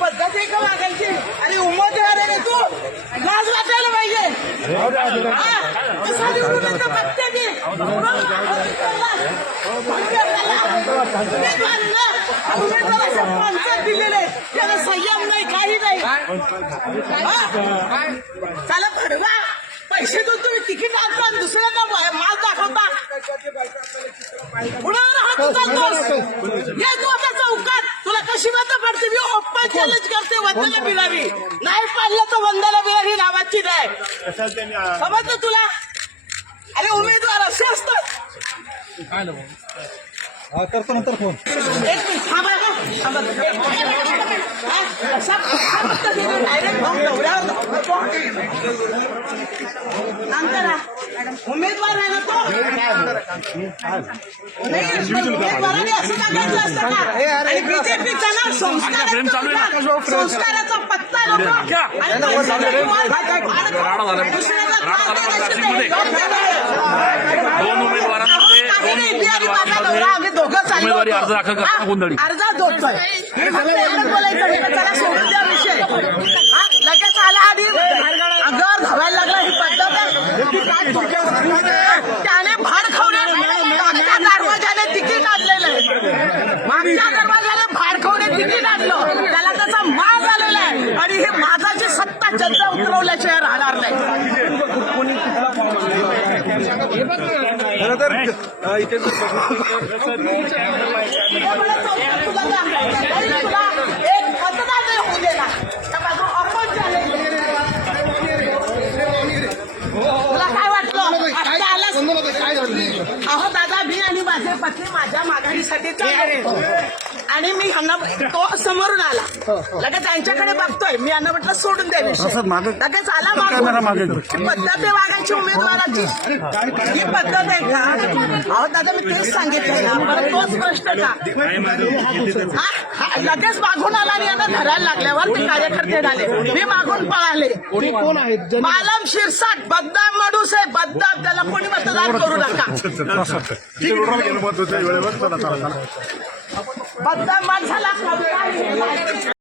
पद्धत आहे का मागायची? आणि उमेदवार आहे तू, लाज वाटायला पाहिजे. कसा निवडून येतं बघते की उमेदवाराच्या पंचायत दिलेले त्याला संयम नाही, काही नाही. चला भरवा पैसे देऊन तुम्ही तिकीट आणता आणि दुसऱ्यांना माल दाखवता. उडावर हात उचलतोस. ये तू आता चौकात, तुला कशी मतं पडते? मी ओपन चॅलेंज करते वंदना बिरारी. नाही पाडलं तर वंदना बिरारी नावाची नाही. समजलं तुला? अरे उमेदवार असे असतात. करतो नंतर फोन. एक मिनिट थांबा ना, थांबा. अशा पद्धतीने डायरेक्ट दौऱ्यावर करा. उमेदवार आहे ना तो. नाही, उमेदवाराने असं टाकायचं असतं का? आणि बीजेपीचा ना संस्काराचा पत्ता नको. आम्ही दोघं चाललो अर्धा जोडतोय. बोलायचं चला सोडून द्या विषय. लगेच आला आधी अंगावर धावायला लागला. ही पद्धत आहे. त्याने भाड खावणे मागच्या दरवाजाने तिकीट आणलेलं आहे. मागच्या दरवाजाने भाड खावणे तिकीट आणलं. त्याला त्याचा माज आलेला आहे. आणि हे माझाची सत्ता जनता उतरवल्याशिवाय राहणार नाही. खरं तर इथे एक मतदान होऊ दिला तुला काय वाटलं? अहो दादा, मी आणि माझे पत्नी माझ्या माघारीसाठी चाललो आणि मी ह्यांना तो समोरून आला. लगेच त्यांच्याकडे बघतोय. मी यांना म्हटलं सोडून दे विषय. लगेच आला मागे. पद्धत आहे वागायची उमेदवाराची. ही पद्धत आहे का? अहो दादा, मी तेच सांगितलंय ना. परत तोच प्रश्न का? लगेच मागून आला आणि यांना धरायला लागल्यावर ते कार्यकर्ते झाले. मी मागून पळाले. कोण आहेत? मालम शिरसाट बदनाम माणूस आहे. बदनाम. त्याला कोणी मतदान करू नका. बदनाम माणसाला